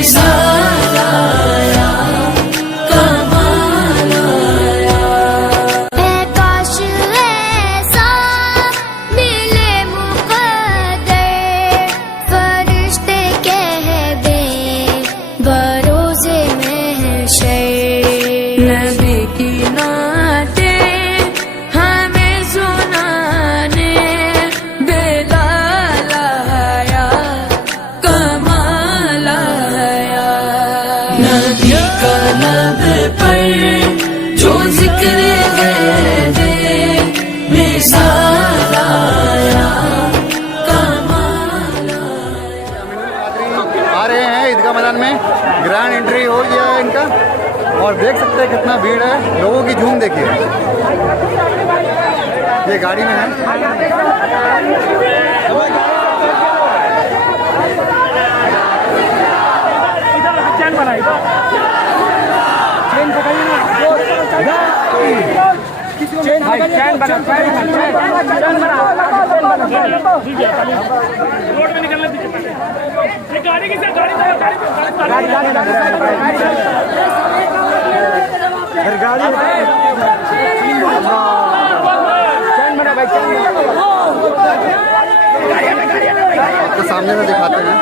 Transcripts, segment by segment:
مثال آیا کمال آیا اے کاش ایسا ملے مقدر فرشتے کہہ دیں بروز محشر نبی کی نعتیں ہمیں سنانے بلال آیا کمال آیا نبی کا لب پر جو ذکر ہے دے مثال آیا کمال آ رہے ہیں عیدگاہ میدان میں، گرینڈ انٹری ہو گیا ہے ان کا، اور دیکھ سکتے ہیں کتنا بھیڑ ہے، لوگوں کی جھوم دیکھیے. یہ گاڑی میں ہے. روڈ میں نکلنے دیجیے پہلے. یہ گاڑی کی سے گاڑی آپ کو سامنے سے دکھاتے ہیں.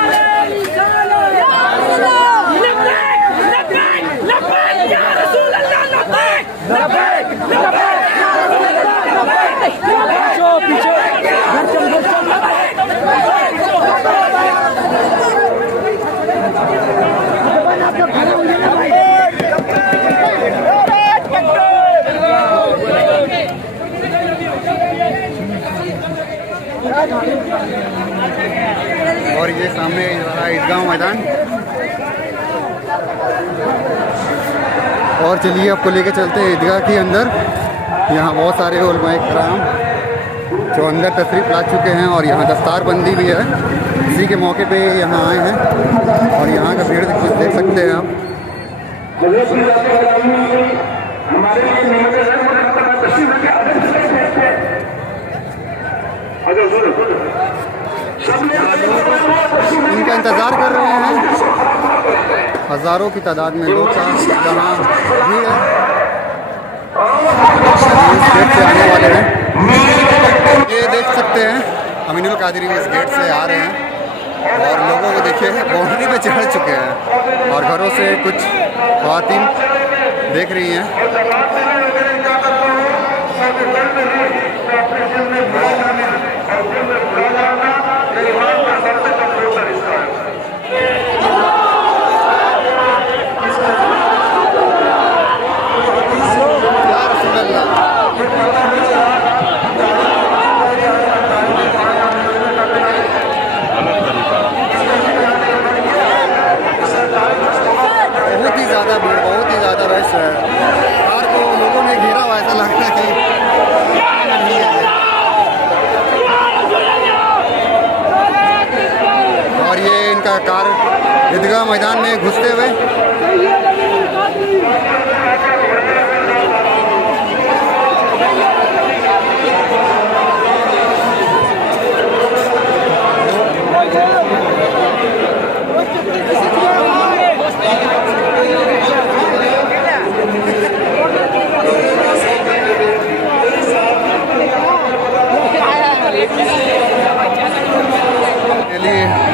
اور یہ سامنے رہا عیدگاہ میدان. اور چلیے آپ کو لے کے چلتے ہیں عیدگاہ کے اندر. یہاں بہت سارے علماء کرام جو اندر تشریف لا چکے ہیں، اور یہاں دستار بندی بھی ہے. اسی کے موقع پہ یہاں آئے ہیں، اور یہاں کا بھیڑ دیکھ سکتے ہیں آپ. ان کا انتظار کر رہے ہیں. ہزاروں کی تعداد میں لوگ جہاں بھیڑ ہے، اس گیٹ سے آنے والے ہیں. یہ دیکھ سکتے ہیں امین القادری اس گیٹ سے آ رہے ہیں، اور لوگوں کو دیکھیے باؤنڈری پہ چڑھ چکے ہیں، اور گھروں سے کچھ خواتین دیکھ رہی ہیں. بہت ہی زیادہ رش ہے. کار کو لوگوں نے گھیرا ہوا، ایسا لگ رہا ہے کہ اور یہ ان کا کار عیدگاہ میدان میں گھستے ہوئے.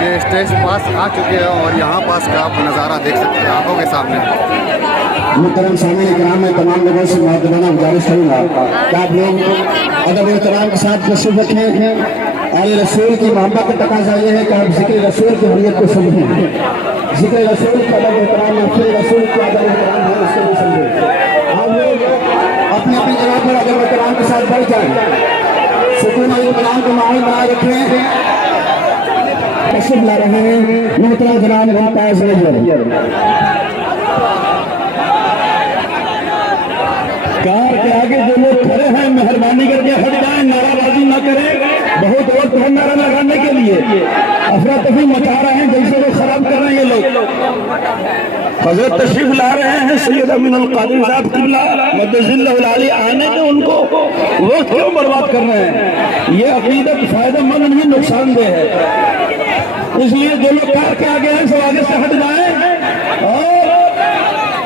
یہ اسٹیج پاس آ چکے ہیں، اور یہاں پاس کا آپ نظارہ دیکھ سکتے ہیں آنکھوں کے سامنے. محترم سامعین کرام، میں تمام لوگوں سے مؤدبانہ گزارش کروں گا کہ آپ لوگ ادب و احترام کے ساتھ تشریف رکھیں. اور رسول کی محبت کا تقاضا یہ ہے کہ آپ ذکر رسول کی حریت کو سمجھیں. ذکر رسول کا ادب و احترام، محفل رسول کا ادب و احترام ہے، اس کو بھی سمجھیں. آپ لوگ اپنی اپنی جگہ پر ادب و احترام کے ساتھ بیٹھ جائیں. سکون و اطمینان کو ماحول بنائے رکھیں. تشریف لا رہے ہیں محترم جناب ممتاز نجر. کار کے آگے جو لوگ کھڑے ہیں مہربانی کر کے ہٹ جائیں، نعرہ بازی نہ کریں. بہت وقت ہے نعرہ لگانے کے لیے، افراتفری مچا رہے ہیں، جیسے وہ خراب کر رہے ہیں یہ لوگ. حضرت تشریف لا رہے ہیں سید امین القادری صاحب قبلہ مدثر اللہ العالی، آنے میں ان کو وقت کیوں برباد کر رہے ہیں؟ یہ عقیدت فائدہ مند نہیں، نقصان دہ ہے. اس لیے جو لوگ کار کے آگے ہیں سب آگے سے ہٹ جائیں.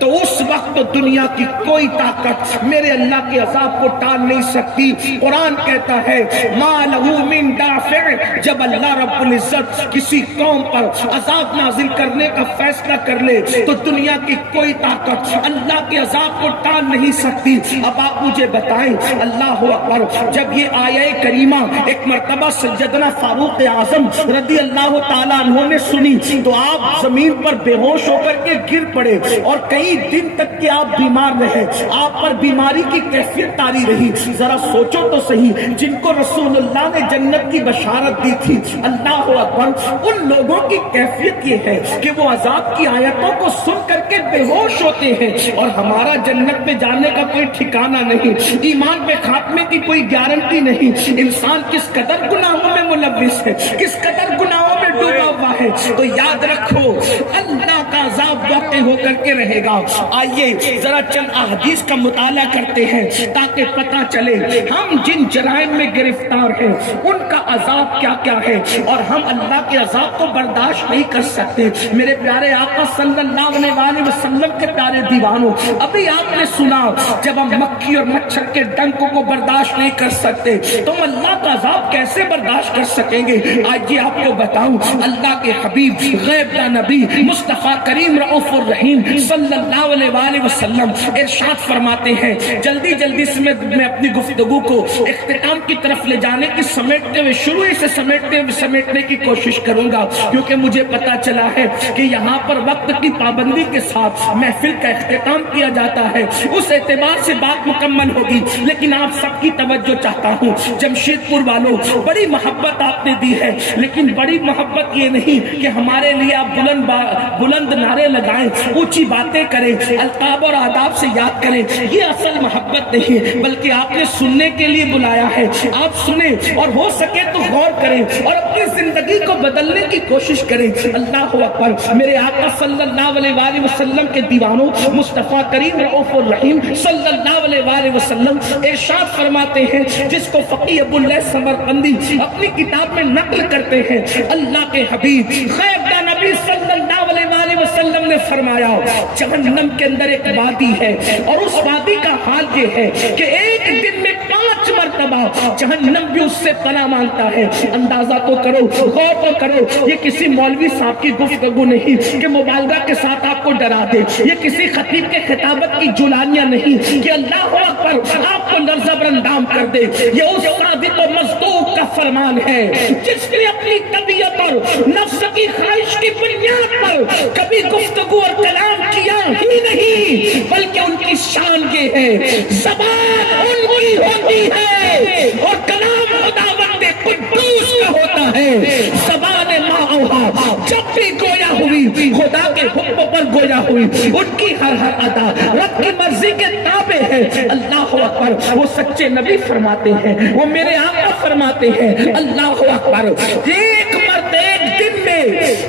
تو اس وقت دنیا کی کوئی طاقت میرے اللہ کے عذاب کو ٹال نہیں سکتی. قرآن کہتا ہے ما لہو من دافع، جب اللہ رب العزت کسی قوم پر عذاب نازل کرنے کا فیصلہ کر لے تو دنیا کی کوئی طاقت اللہ کے عذاب کو ٹال نہیں سکتی. اب آپ مجھے بتائیں، اللہ اکبر، جب یہ آیہ کریمہ ایک مرتبہ سیدنا فاروق اعظم رضی اللہ تعالیٰ عنہ نے سنی تو آپ زمین پر بے ہوش ہو کر کے گر پڑے اور کئی دن تک کہ آپ بیمار رہے، آپ پر بیماری کی کیفیت طاری رہی. ذرا سوچو تو صحیح، جن کو رسول اللہ نے جنت کی بشارت دی تھی، اللہ اکبر، ان لوگوں کی کیفیت یہ ہے کہ وہ عذاب کی آیتوں کو سن کر کے بے ہوش ہوتے ہیں، اور ہمارا جنت میں جانے کا کوئی ٹھکانہ نہیں، ایمان پہ خاتمے کی کوئی گارنٹی نہیں. انسان کس قدر گناہوں میں ملوث ہے، کس قدر گناہوں میں ڈوبا ہوا ہے. تو یاد رکھو اللہ کا عذاب واقع ہو کر کے رہے گا. آئیے ذرا چند احادیث کا مطالعہ کرتے ہیں تاکہ پتہ چلے ہم جن جرائم میں گرفتار ہیں ان کا عذاب کیا کیا ہے، اور ہم اللہ کے عذاب کو برداشت نہیں کر سکتے. میرے پیارے آقا صلی اللہ علیہ وسلم کے پیارے دیوانوں، ابھی آپ نے سنا جب ہم مکھی اور مچھر کے ڈنکوں کو برداشت نہیں کر سکتے تو ہم اللہ کا عذاب کیسے برداشت کر سکیں گے؟ آج یہ آپ کو بتاؤں، اللہ کے حبیب غیب کا نبی مصطفیٰ کریم رؤوف الرحیم صلی اللہ علیہ وسلم ارشاد فرماتے ہیں. جلدی جلدی سے میں اپنی گفتگو کو اختتام کی طرف لے جانے کی سمیٹتے ہوئے شروع سے سمیٹنے کی کوشش کروں گا، کیونکہ مجھے پتا چلا ہے کہ یہاں پر وقت کی پابندی کے ساتھ محفل کا اختتام کیا جاتا ہے، اس اعتبار سے بات مکمل ہوگی. لیکن آپ سب کی توجہ چاہتا ہوں، جمشید پور والوں، بڑی محبت آپ نے دی ہے، لیکن بڑی محبت یہ نہیں کہ ہمارے لیے آپ بلند نعرے لگائیں، اونچی باتیں کریں، القاب اور آداب سے یاد کریں. یہ اصل محبت نہیں، بلکہ آپ نے سننے کے لیے بلایا ہے. آپ سنیں اور ہو سکے تو غور کریں اور اپنی زندگی کو بدلنے کی کوشش کریں. اللہ اکبر. میرے آقا صلی اللہ علیہ وسلم کے دیوانوں، مصطفیٰ کریم رؤوف الرحیم صلی اللہ علیہ وسلم ارشاد فرماتے ہیں، جس کو فقیہ ابو اللیث سمرقندی اپنی کتاب میں نقل کرتے ہیں، اللہ کے حبیب غیب کا نبی صلی اللہ علیہ وسلم نے فرمایا جہنم کے اندر ایک وادی ہے، اور اس وادی کا حال یہ ہے کہ ایک دن میں 5 مرتبہ جہنم بھی اس سے پناہ مانگتا ہے. اندازہ تو کرو، غور تو کرو، یہ کسی مولوی صاحب کی گفتگو نہیں کہ مبالغہ کے ساتھ آپ کو ڈرا دے، یہ کسی خطیب کے خطابت کی جلانیاں نہیں کہ اللہ اکبر آپ کو لرزہ برندام کر دے. یہ اس صادق و مصدوق کا فرمان ہے جس نے اپنی طبیعت پر، نفس کی خواہش کی بنیاد پر کبھی گفتگو اور کلام کیا ہی نہیں، بلکہ ان کی شان یہ ہے زبان ان کی ہوتی ہے اور کلام خداوند قدوس کا ہوتا ہے. زبان ما اوحا، جب بھی گویا ہوئی خدا کے حکم پر گویا ہوئی، ان کی ہر ادا رب کی مرضی کے تابع ہے. اللہ اکبر. وہ سچے نبی فرماتے ہیں، وہ میرے آقا فرماتے ہیں، اللہ اکبر، ایک دن میں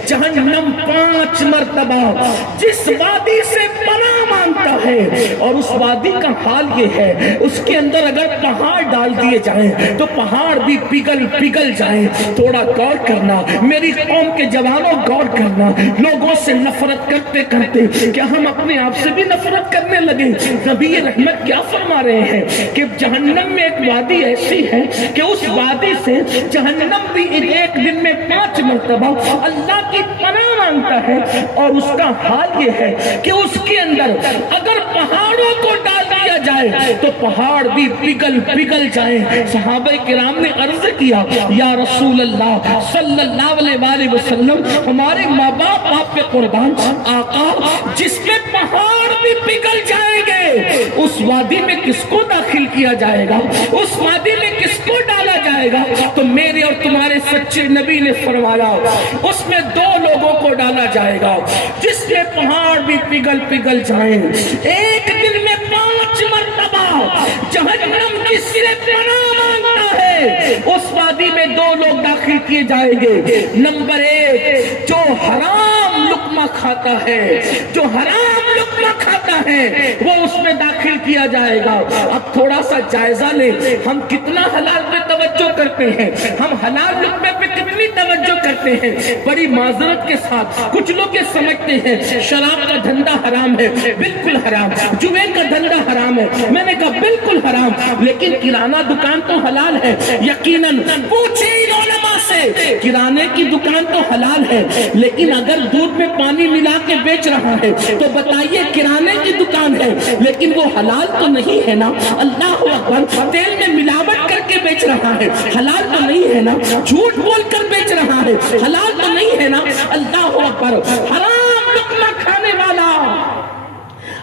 جہنم 5 مرتبہ جس وادی سے پناہ مانگتا ہے، اور اس وادی کا حال یہ ہے اس کے اندر اگر پہاڑ ڈال دیے جائیں تو پہاڑ بھی پگھل جائیں. تھوڑا غور کرنا میری قوم کے جوانوں، غور کرنا. لوگوں سے نفرت کرتے کرتے کیا ہم اپنے آپ سے بھی نفرت کرنے لگے؟ نبی رحمت کیا فرما رہے ہیں کہ جہنم میں ایک وادی ایسی ہے کہ اس وادی سے جہنم بھی ایک دن میں 5 مرتبہ اللہ کی پناہ مانگتا ہے، اور اس کا حال یہ ہے کہ اس کے اندر اگر پہاڑوں کو ڈال دیا جائے تو پہاڑ بھی پگھل جائیں. صحابہ کرام نے عرض کیا، یا رسول اللہ صلی اللہ علیہ وسلم، ہمارے ماں باپ آپ کے قربان، آقا جس میں پہاڑ بھی پگھل جائیں گے اس وادی میں کس کو داخل کیا جائے گا، اس وادی میں کس کو ڈالا جائے گا؟ تو میرے اور تمہارے سچے نبی نے فرمایا اس میں 2 لوگوں کو ڈالا جائے گا جس میں پہاڑ بھی پگھل جائیں. ایک دن میں 5 مرتبہ جہنم کی سے پناہ مانگتا ہے، اس وادی میں 2 لوگ داخل کیے جائیں گے. نمبر 1 جو حرام لقمہ کھاتا ہے، جو حرام لقمہ کھاتا ہے وہ اس میں داخل کیا جائے گا۔ اب تھوڑا سا جائزہ لیں، ہم کتنا حلال پہ توجہ کرتے ہیں، ہم حلال لقمے پہ کتنی توجہ کرتے ہیں۔ بڑی معذرت کے ساتھ کچھ لوگ یہ سمجھتے ہیں شراب کا دھندا حرام ہے، بالکل حرام، جوئے کا دھندا حرام ہے، میں نے کہا بالکل حرام، لیکن کرانہ دکان تو حلال ہے یقیناً۔ پوچھیں علماء سے، کرانے کی دکان تو حلال ہے، لیکن اگر دودھ میں پانی ملا کے بیچ رہا ہے تو بتائیے کرانے کی دکان ہے لیکن وہ حلال تو نہیں ہے نا؟ اللہ اکبر، تیل میں ملاوٹ کر کے بیچ رہا ہے، حلال تو نہیں ہے نا؟ جھوٹ بول کر بیچ رہا ہے، حلال تو نہیں ہے نا؟ اللہ اکبر، حرام لقمہ کھانے والا،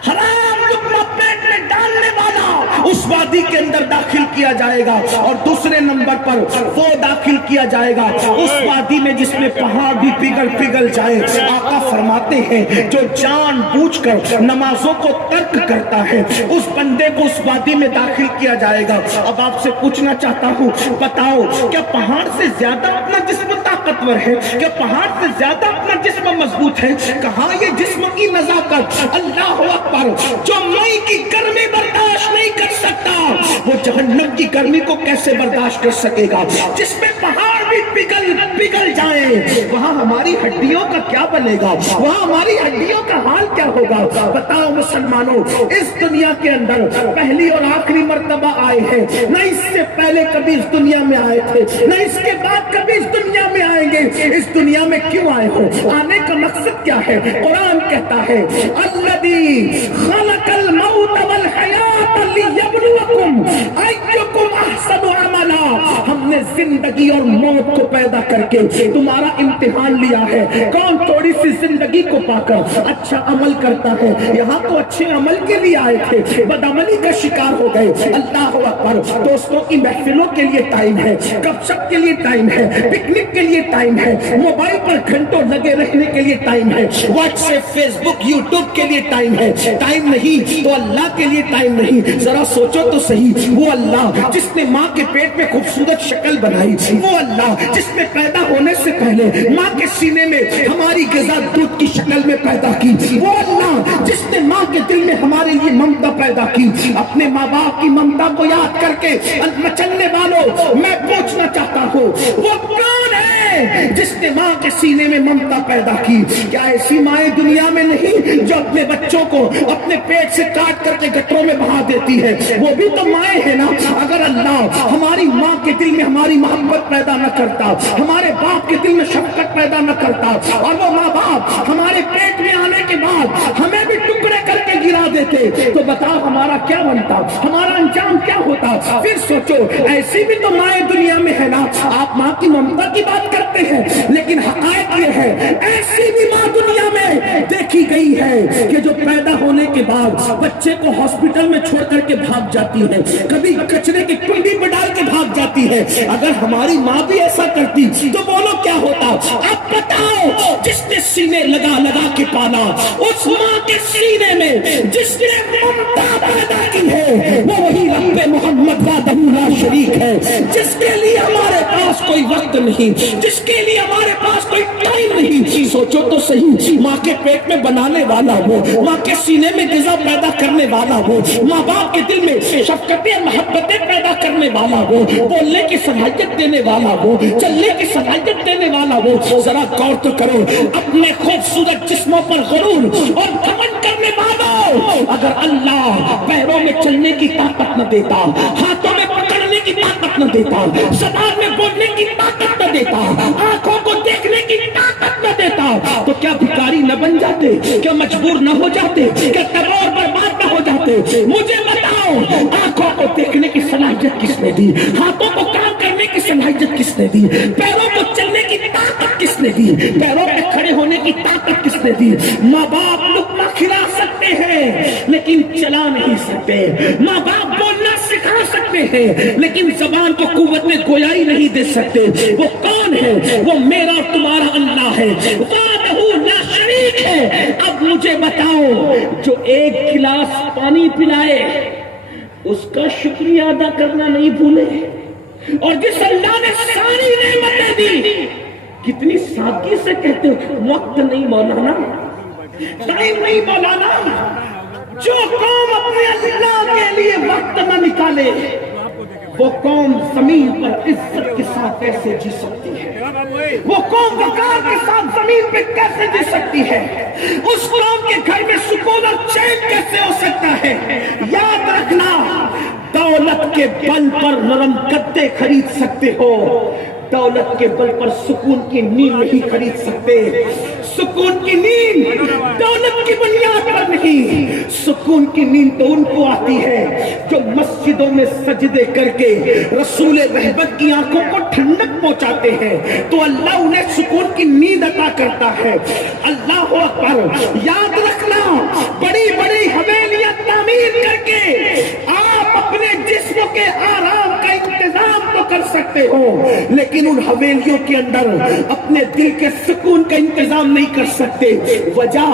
حرام لقمہ پیٹ میں ڈالنے والا اس وادی کے اندر داخل کیا جائے گا۔ اور دوسرے نمبر پر وہ داخل کیا جائے گا اس وادی میں جس میں پہاڑ بھی پگھل جائے۔ آقا فرماتے ہیں جو جان بوجھ کر نمازوں کو ترک کرتا ہے اس بندے کو اس وادی میں داخل کیا جائے گا۔ اب آپ سے پوچھنا چاہتا ہوں، بتاؤ کیا پہاڑ سے زیادہ اپنا جسم طاقتور ہے؟ کیا پہاڑ سے زیادہ اپنا جسم مضبوط ہے؟ کہاں یہ جسم کی نزاکت؟ اللہ اکبر، جو مئی کی گرمی برداشت نہیں کر سکتا وہ جہنم کی گرمی کو کیسے برداشت کر سکے گا؟ جس میں پہاڑ بھی پگھل جائیں وہاں ہماری ہڈیوں کا کیا بنے گا؟ وہاں ہماری ہڈیوں کا حال کیا ہوگا؟ بتاؤ مسلمانوں، اس دنیا کے اندر پہلی اور آخری مرتبہ آئے ہیں، نہ اس سے پہلے کبھی اس دنیا میں آئے تھے، نہ اس کے بعد کبھی اس دنیا میں آئیں گے۔ اس دنیا میں کیوں آئے ہو؟ آنے کا مقصد کیا ہے؟ قرآن کہتا ہے الذی خلق الموت والحیات لیبلوکم ایکم احسن عملا، ہم نے زندگی اور موت کو پیدا کر کے تمہارا امتحان لیا ہے، کون تھوڑی سی زندگی کو پا کر اچھا عمل کرتا ہے۔ یہاں تو اچھے عمل کے لیے آئے تھے، بدعملی کا شکار ہو گئے۔ اللہ اکبر، دوستوں کی محفلوں کے لیے ٹائم ہے، گپ شپ کے لیے ٹائم ہے، پکنک کے لیے ٹائم ہے، موبائل پر گھنٹوں لگے رہنے کے لیے ٹائم ہے، واٹس ایپ، فیس بک، یوٹیوب کے لیے ٹائم ہے۔ ٹائم نہیں تو اللہ کے لیے ٹائم نہیں۔ ذرا سوچو تو صحیح، وہ اللہ جس نے ماں کے پیٹ میں خوبصورت شکل بنائی، وہ اللہ جس نے پیدا ہونے سے پہلے ماں کے سینے میں ہماری غذا دودھ کی شکل میں پیدا کی، وہ اللہ جس نے ماں کے دل میں ہمارے لیے ممتا پیدا کی۔ اپنے ماں باپ کی ممتا کو یاد کر کے مچلنے والوں میں پوچھنا چاہتا ہوں، وہ کون ہے جس نے ماں کے سینے میں ممتا پیدا کی؟ کیا ایسی مائیں دنیا میں نہیں جو اپنے بچوں کو اپنے پیٹ سے کاٹ کر کے گٹروں میں بہا دیتی ہے؟ وہ بھی تو مائیں ہیں نا۔ اگر اللہ ہماری ماں کے دل میں ہماری محبت پیدا نہ کرتا، ہمارے باپ کے دل میں شفقت پیدا نہ کرتا، اور وہ ماں باپ ہمارے پیٹ میں آنے کے بعد ہمیں بھی ٹکڑے کر کے گرا دیتے تو بتاؤ ہمارا کیا بنتا، ہمارا انجام کیا ہوتا؟ پھر سوچو، ایسی بھی تو مائیں دنیا میں ہے نا۔ آپ ماں کی ممتا کی بات کرتے ہیں لیکن حقائق یہ ہے ایسی بھی ماں دنیا میں دیکھی گئی ہے کہ جو پیدا ہونے کے بعد بچے کو ہاسپٹل میں چھوڑ کر کے بھاگ جاتی ہے، کبھی کچرے کی کنڈی میں ڈال کے بھاگ جاتی ہے۔ اگر ہماری ماں بھی ایسا کرتی تو بولو کیا ہوتا؟ اب بتاؤ، جس نے سینے لگا لگا کے پالا، اس ماں کے سینے میں جس نے ممتا پیدا کی ہے وہ وہی رب محمد وحدہ لا شریک ہے، جس کے لیے ہمارے پاس کوئی وقت نہیں، جس کے لیے ہمارے پاس کوئی ٹائم نہیں۔ سوچو تو صحیح، ماں کے پیٹ میں بنانے والا وہ، ماں کے سینے میں غذا پیدا کرنے والا وہ، ماں باپ کے دل میں شفقتیں محبتیں پیدا کرنے والا وہ، بولنے کی صلاحیت دینے والا وہ، چلنے کی صلاحیت دینے والا وہ۔ ذرا غور تو کرو، اپنے خوبصورت جسموں پر غرور اور گھمنڈ کرنے والوں، اگر اللہ پیروں میں چلنے کی طاقت نہ دیتا، ہاتھوں میں پکڑنے کی طاقت نہ دیتا، زبان میں بولنے کی طاقت نہ دیتا، آنکھوں کو دیکھنے کی طاقت نہ دیتا، تو کیا بھکاری نہ بن جاتے؟ کیا مجبور نہ ہو جاتے؟ کیا تباہ اور برباد نہ ہو جاتے؟ مجھے بتاؤ، آنکھوں کو دیکھنے کی صلاحیت کس نے دی؟ ہاتھوں کو کام کرنے کی صلاحیت کس نے دی؟ پیروں کو چلنے کی طاقت کس نے دی؟ پیروں پہ کھڑے ہونے کی طاقت کس نے دی؟ ماں باپ لقمہ کھلا سکتے ہیں لیکن چلا نہیں سکتے، ماں باپ بولنا سکھا سکتے ہیں لیکن زبان کو قوت میں گویائی نہیں دے سکتے۔ وہ کون ہے؟ وہ میرا اور تمہارا اللہ ہے، وحدہ لا شریک ہے۔ اب مجھے بتاؤ، جو ایک گلاس پانی پلائے اس کا شکریہ ادا کرنا نہیں بھولے، اور جس اللہ نے ساری نعمتیں دی کتنی سادگی سے کہتے ہو وقت نہیں مولانا، ٹائم نہیں مولانا. جو قوم اپنے اللہ کے لیے وقت نہ نکالے وہ قوم زمین پر عزت کے ساتھ کیسے جی سکتی ہے؟ وہ قوم وقار کے ساتھ زمین پہ کیسے جی سکتی ہے؟ اس قوم کے گھر میں سکون اور چین کیسے ہو سکتا ہے؟ یاد رکھنا، دولت کے بل پر نرم گدے خرید سکتے ہو، دولت کے بل پر سکون کی نیند نہیں خرید سکتے. سکون کی نیند دولت کی بنیاد پر نہیں، سکون کی نیند تو ان کو آتی ہے جو مسجدوں میں سجدے کر کے رسول رحمت کی آنکھوں کو ٹھنڈک پہنچاتے ہیں تو اللہ انہیں سکون کی نیند عطا کرتا ہے. اللہ اکبر. یاد رکھنا، بڑی بڑی حویلیاں تعمیر کر کے آپ اپنے جسم کے آرام کا انتظام تو کر سکتے ہو، لیکن ان حویلیوں کے اندر اپنے دل کے سکون کا انتظام نہیں کر سکتے. وجہ،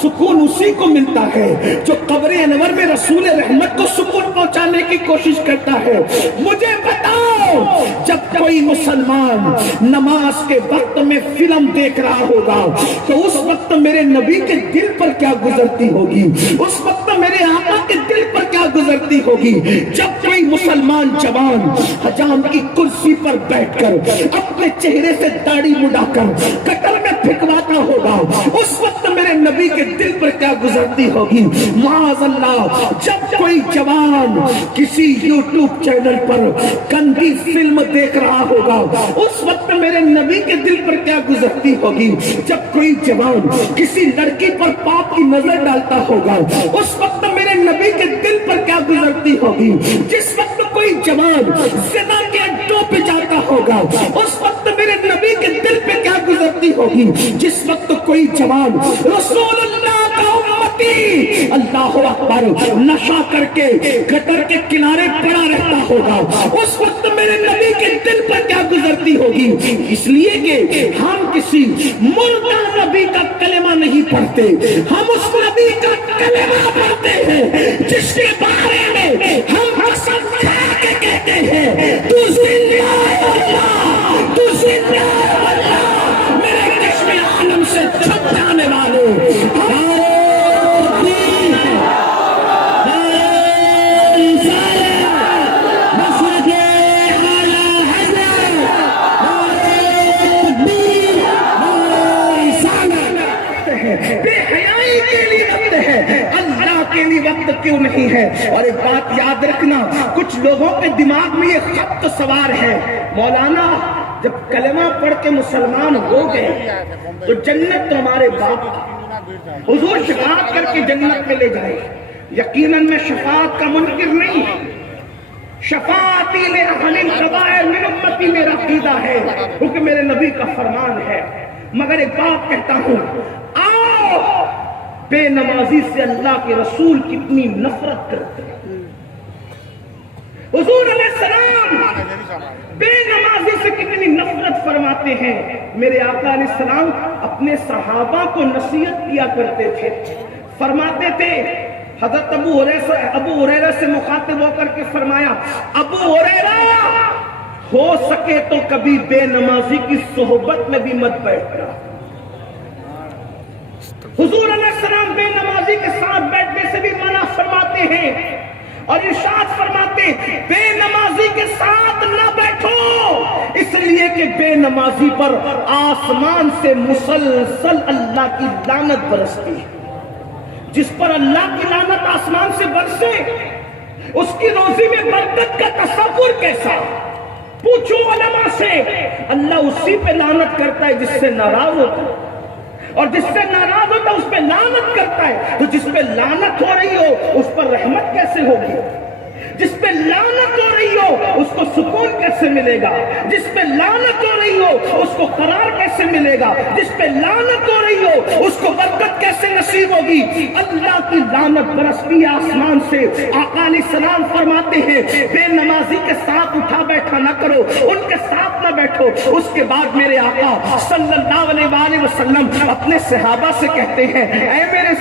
سکون اسی کو ملتا ہے جو قبر انور میں رسول رحمت کو سکون پہنچانے کی کوشش کرتا ہے. مجھے بتاؤ، جب کوئی مسلمان نماز کے وقت میں فلم دیکھ رہا ہوگا تو اس وقت میرے نبی کے دل پر کیا گزرتی ہوگی؟ اس وقت میرے آقا کے دل پر کیا گزرتی ہوگی؟ جب کوئی مسلمان جوان حجام کی کرسی پر بیٹھ کر اپنے چہرے سے داڑھی مڈا کر قطر میں پھینکواتا ہوگا اس وقت میرے نبی کے دل پر کیا گزرتی ہوگی؟ معاذ اللہ. جب کوئی جوان کسی یوٹیوب چینل پر گندی فلم دیکھ رہا ہوگا اس وقت میرے نبی کے دل پر کیا گزرتی ہوگی؟ جب کوئی جوان کسی لڑکی پر پاپ کی نظر ڈالتا ہوگا اس وقت میرے نبی کے دل پر کیا گزرتی ہوگی؟ جس وقت کوئی جوان زنا کے اڈوں پہ جاتا ہوگا اس وقت میرے نبی کے دل پہ کیا گزرتی ہوگی؟ جس وقت کوئی جوان رسول اللہ کا امتی اللہ اکبر نشہ کر کے گٹر کے کنارے پڑا رہتا ہوگا اس وقت میرے نبی کے دل پر کیا گزرتی ہوگی؟ اس لیے کہ ہم کسی مردہ نبی کا کلمہ نہیں پڑھتے، ہم اس نبی کا کلمہ پڑھتے ہیں جس کے بارے میں ہم قسم کھا کے کہتے ہیں تو زندہ اللہ، تو زندہ اللہ. میرے کشف عالم سے چھپ جانے والے بے حیائی کے لیے وقت ہے، اللہ کے لیے وقت کیوں نہیں ہے؟ اور ایک بات یاد رکھنا، کچھ لوگوں کے دماغ میں یہ خط سوار ہے، مولانا جب کلمہ پڑھ کے مسلمان ہو گئے تو جنت تو ہمارے باپ کی، حضور شفاعت کر کے جنت میں لے جائے. یقیناً میں شفاعت کا منکر نہیں، شفاعتی لأہل الکبائر من امتی میرا عقیدہ ہے کیونکہ میرے نبی کا فرمان ہے. مگر ایک بات کہتا ہوں، آؤ بے نمازی سے اللہ کے رسول کتنی نفرت کرتے ہیں. حضور علیہ السلام بے نمازی سے کتنی نفرت فرماتے ہیں. میرے آقا علیہ السلام اپنے صحابہ کو نصیحت کیا کرتے تھے، فرماتے تھے. حضرت ابو ہریرہ سے مخاطب ہو کر کے فرمایا، ابو ہریرہ ہو سکے تو کبھی بے نمازی کی صحبت میں بھی مت بیٹھنا. حضور علیہ السلام بے نمازی کے ساتھ بیٹھنے سے بھی منع فرماتے ہیں اور ارشاد فرماتے بے نمازی کے ساتھ نہ بیٹھو، اس لیے کہ بے نمازی پر آسمان سے مسلسل اللہ کی لعنت برستی ہے. جس پر اللہ کی لعنت آسمان سے برسے اس کی روزی میں برکت کا تصور کیسا؟ پوچھو علماء سے. اللہ اسی پہ لعنت کرتا ہے جس سے ناراض ہوتا ہے، اور جس سے ناراض ہوتا ہے اس پہ لعنت کرتا ہے. تو جس پہ لعنت ہو رہی ہو اس پر رحمت کیسے ہوگی؟ جس پہ لعنت ہو رہی ہو اس کو سکون کیسے ملے گا؟ جس پہ لعنت ہو رہی ہو اس کو قرار کیسے ملے گا؟ جس پہ لعنت ہو رہی ہو اس کو برکت کیسے نصیب ہوگی؟ اللہ کی لعنت برستی ہے آسمان سے. آقا علیہ السلام فرماتے ہیں بے نمازی کے ساتھ اٹھا بیٹھا نہ کرو، ان کے ساتھ نہ بیٹھو. اس کے بعد میرے آقا صلی اللہ علیہ وسلم اپنے صحابہ سے کہتے ہیں اے میرے